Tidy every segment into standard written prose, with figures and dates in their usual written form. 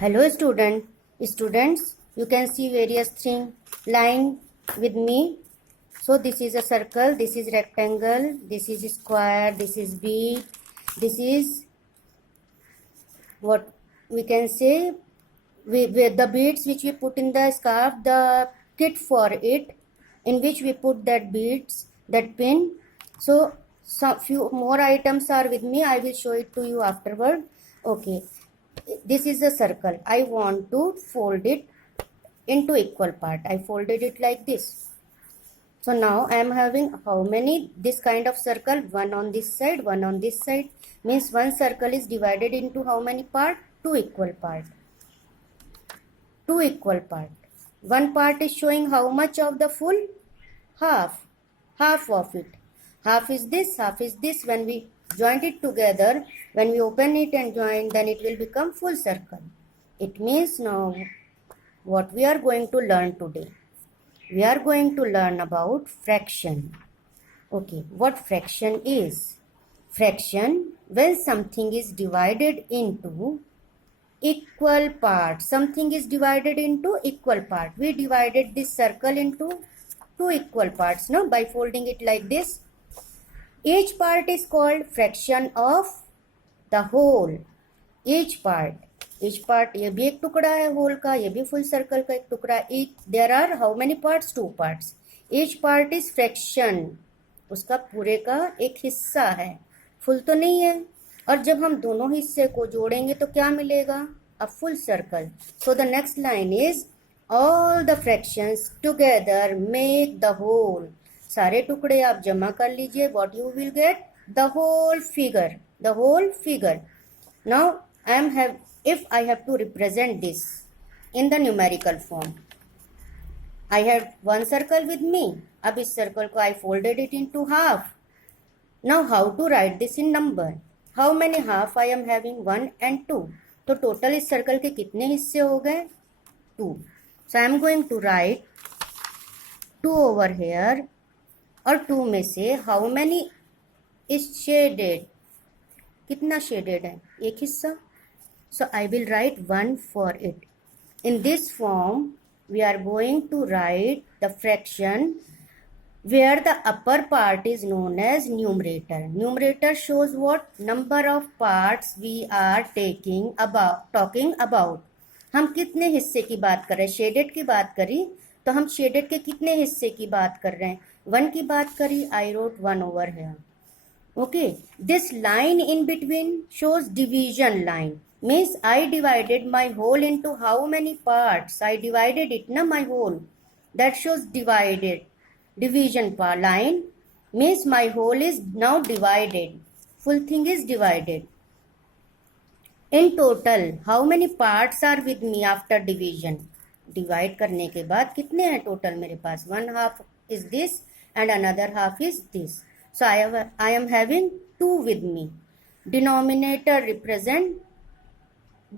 Hello students, you can see various thing line with me. So this is a circle, this is rectangle, this is square, this is bead, this is what we can say with the beads which we put in the scarf, the kit for it, in which we put that beads, that pin. So some few more items are with me. I will show it to you afterward. Okay, this is a circle. I want to fold it into equal part. I folded it like this. So now I am having how many this kind of circle? One on this side, one on this side. Means one circle is divided into how many part? Two equal part. Two equal part. One part is showing how much of the full? Half. Half of it. Half is this, half is this. When we join it together, when we open it and join, then it will become full circle. It means now what we are going to learn today. We are going to learn about fraction. Okay, what fraction is? Fraction, when something is divided into equal parts. Something is divided into equal part. We divided this circle into two equal parts, no? By folding it like this. Each part is called fraction of the whole. Each part. ये भी एक टुकड़ा है whole का, ये भी full circle का एक टुकड़ा. There are how many parts? Two parts. Each part is fraction. उसका पूरे का एक हिस्सा है, फुल तो नहीं है. और जब हम दोनों हिस्से को जोड़ेंगे तो क्या मिलेगा? A full circle. So the next line is all the fractions together make the whole. सारे टुकड़े आप जमा कर लीजिए. What you will get? The whole figure. The whole figure. Now I am if I have to represent this in the numerical form, I have one circle with me. अब इस circle को I folded it into half. Now how to write this in number? How many half I am having? 1 and 2. तो total इस circle के कितने हिस्से हो गए? 2. So I am going to write 2 over here. और 2 में से how many is shaded? कितना shaded है? एक हिस्सा. So I will write 1 for it. In this form, we are going to write the fraction where the upper part is known as numerator. Numerator shows what? Number of parts we are talking about. हम कितने हिस्से की बात कर रहे हैं? Shaded की बात करी तो हम शेडेड के कितने हिस्से की बात कर रहे हैं? 1 की बात करी. I wrote 1 over here. Okay, this line in between shows division line. Means I divided my whole into how many parts? I divided it, na, my whole. That shows divided. Division part line means my whole is now divided. Full thing is divided. In total, how many parts are with me after division? Divide करने के बाद कितने हैं total मेरे पास? 1 half is this and another half is this. So I am having 2 with me. Denominator represent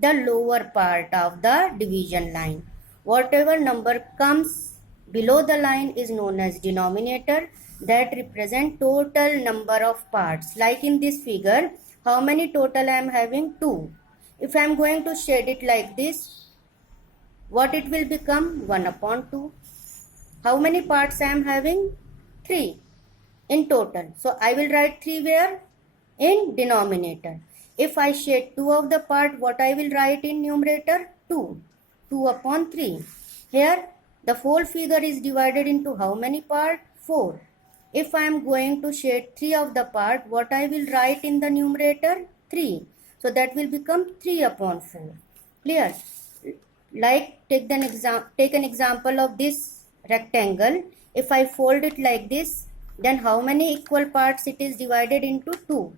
the lower part of the division line. Whatever number comes below the line is known as denominator. That represent total number of parts. Like in this figure, how many total I am having? 2. If I am going to shade it like this, what it will become? 1 upon 2. How many parts I am having? 3 in total. So I will write 3 where? In denominator. If I shade 2 of the part, what I will write in numerator? 2. 2 upon 3. Here, the whole figure is divided into how many parts? 4. If I am going to shade 3 of the part, what I will write in the numerator? 3. So that will become 3 upon 4. Clear? Like, take an example of this rectangle. If I fold it like this, then how many equal parts it is divided into? 2.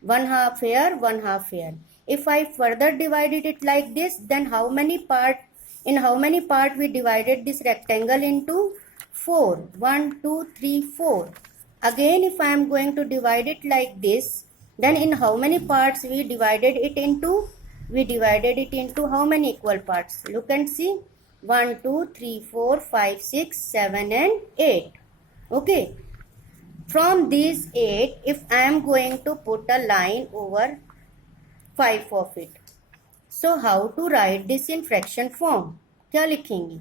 1 half here, 1 half here. If I further divided it like this, then how many part we divided this rectangle into? 4. 1, 2, 3, 4. Again, if I am going to divide it like this, then in how many parts we divided it into? We divided it into how many equal parts? Look and see. 1, 2, 3, 4, 5, 6, 7 and 8. Okay. From these 8, if I am going to put a line over 5 of it. So how to write this in fraction form? क्या लिखेंगे?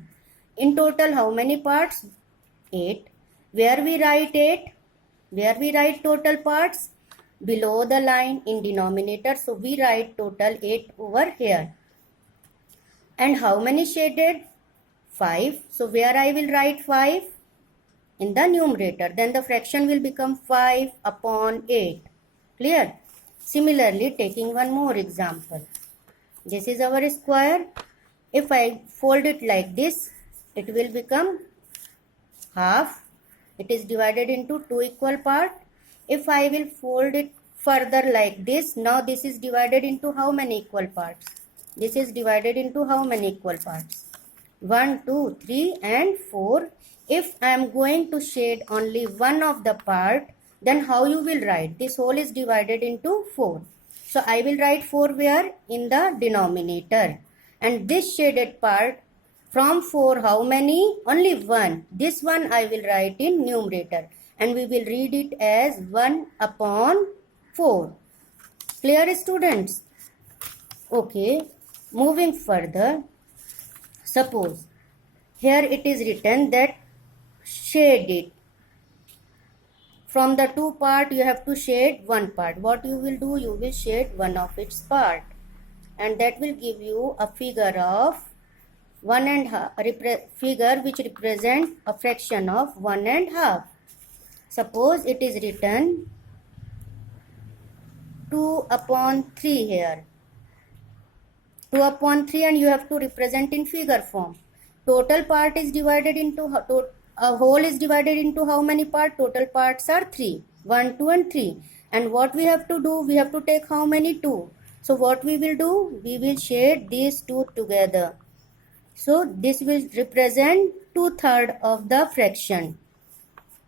In total how many parts? 8. Where we write 8? Where we write total parts? Below the line in denominator. So we write total 8 over here. And how many shaded? 5. So where I will write 5? In the numerator. Then the fraction will become 5 upon 8. Clear? Similarly, taking one more example. This is our square. If I fold it like this, it will become half. It is divided into two equal parts. If I will fold it further like this, now this is divided into how many equal parts? This is divided into how many equal parts? 1, 2, 3 and 4. If I am going to shade only one of the part, then how you will write? This whole is divided into 4. So I will write 4 where? In the denominator. And this shaded part from 4 how many? Only 1. This one I will write in numerator. And we will read it as 1 upon 4. Clear, students? Okay. Moving further. Suppose here it is written that shade it. From the two part you have to shade one part. What you will do? You will shade one of its part. And that will give you a figure of 1 and half, figure which represent a fraction of 1 and half. Suppose it is written 2 upon 3 here. 2 upon 3 and you have to represent in figure form. Total part is divided into, a whole is divided into how many parts? Total parts are 3. 1, 2 and 3. And what we have to do? We have to take how many? 2. So what we will do? We will shade these two together. So this will represent 2/3 of the fraction.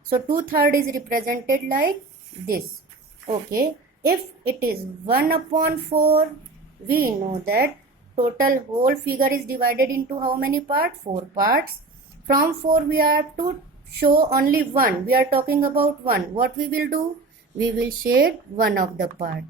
So 2/3 is represented like this. Okay. If it is 1 upon 4, we know that total whole figure is divided into how many parts? 4 parts. From 4 we have to show only 1. We are talking about 1. What we will do? We will shade one of the part.